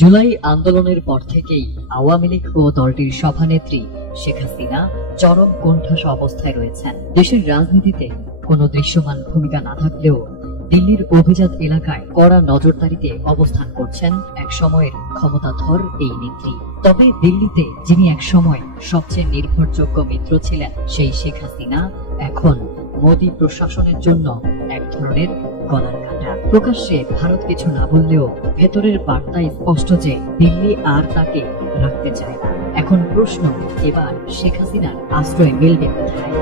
জুলাই আন্দোলনের পর থেকেই আওয়ামী লীগ ও দলটির সভানেত্রী শেখ হাসিনা চরম কোণঠাসা অবস্থায় রয়েছেন। দেশের রাজনীতিতে কোনো দৃশ্যমান ভূমিকা না থাকলেও দিল্লির অভিজাত এলাকায় কড়া নজরদারিতে অবস্থান করছেন এক সময়ের ক্ষমতাধর এই নেত্রী। তবে দিল্লিতে যিনি এক সময় সবচেয়ে নির্ভরযোগ্য মিত্র ছিলেন সেই শেখ হাসিনা, এখন মোদী প্রশাসনের জন্য এক ধরনের গলার কাটা। প্রকাশ্যে ভারত কিছু না বললেও ভেতরের বার্তা স্পষ্ট যে দিল্লি আর তাকে রাখতে চায় না। এখন প্রশ্ন, এবার শেখ হাসিনার আশ্রয় মিলবে কোথায়?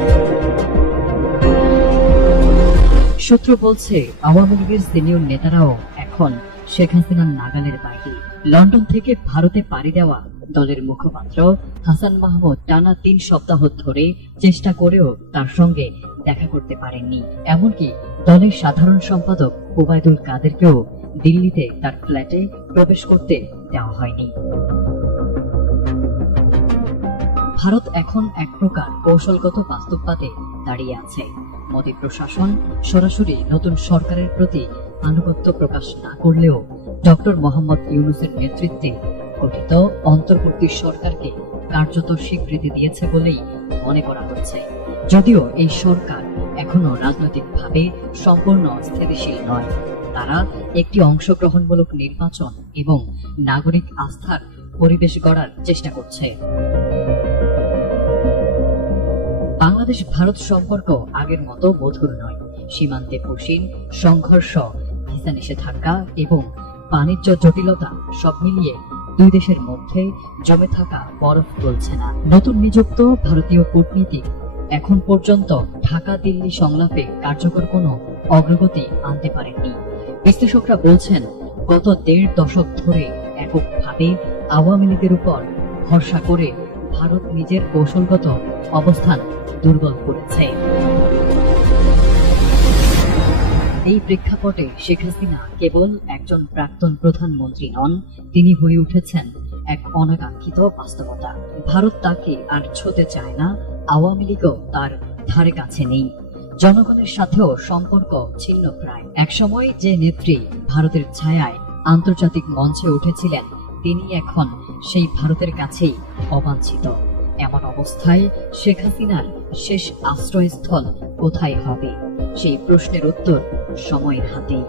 সূত্র বলছে, আওয়ামী লীগের সিনিয়র নেতারাও এখন শেখ হাসিনার নাগালের বাইরে লন্ডন থেকে ভারতে পাড়ি দেওয়া দলের মুখপাত্র হাসান মাহমুদ টানা তিন সপ্তাহ ধরে চেষ্টা করেও তার সঙ্গে দেখা করতে পারেননি। এমনকি দলের সাধারণ সম্পাদক ওবায়দুল কাদেরকেও দিল্লিতে তার ফ্ল্যাটে প্রবেশ করতে দেওয়া হয়নি। ভারত এখন এক প্রকার কৌশলগত বাস্তববাদে দাঁড়িয়ে আছে। মোদী প্রশাসন সরাসরি নতুন সরকারের প্রতি আনুগত্য প্রকাশ না করলেও ডক্টর মোহাম্মদ ইউনুসের নেতৃত্বে গঠিত অন্তর্বর্তী সরকারকে কার্যত স্বীকৃতি দিয়েছে বলেই মনে করা হচ্ছে। যদিও এই সরকার এখনও রাজনৈতিকভাবে সম্পূর্ণ স্থিতিশীল নয়, তারা একটি অংশগ্রহণমূলক নির্বাচন এবং নাগরিক আস্থার পরিবেশ গড়ার চেষ্টা করছে। বাংলাদেশ ভারত সম্পর্ক আগের মতো মধুর নয়। সীমান্তে পুশিন সংঘর্ষ ভিসা নিষেধাজ্ঞা এবং বাণিজ্য জটিলতা সব মিলিয়ে দুই দেশের মধ্যে জমে থাকা বরফ গলছে না। নতুন নিযুক্ত ভারতীয় কূটনীতিক এখন পর্যন্ত ঢাকা দিল্লি সংলাপে কার্যকর কোনো অগ্রগতি আনতে পারেননি। বিশ্লেষকরা বলছেন, গত দেড় দশক ধরে এককভাবে আওয়ামী লীগের উপর ভরসা করে ভারত নিজের কৌশলগত অবস্থান দুর্বল করেছে। এই প্রেক্ষাপটে শেখ হাসিনা কেবল একজন প্রাক্তন প্রধানমন্ত্রী নন, তিনি হয়ে উঠেছেন এক অনাকাঙ্ক্ষিত বাস্তবতা। ভারত তাকে আর ছোতে চায় না আওয়ামী লীগও তার ধারে কাছে নেই। জনগণের সাথেও সম্পর্ক ছিন্ন প্রায়। একসময় যে নেত্রী ভারতের ছায়ায় আন্তর্জাতিক মঞ্চে উঠেছিলেন, তিনি এখন সেই ভারতের কাছেই অবাঞ্ছিত। এমন অবস্থায় শেখ হাসিনার শেষ আশ্রয়স্থল কোথায় হবে? সেই প্রশ্নের উত্তর সময়ের হাতেই।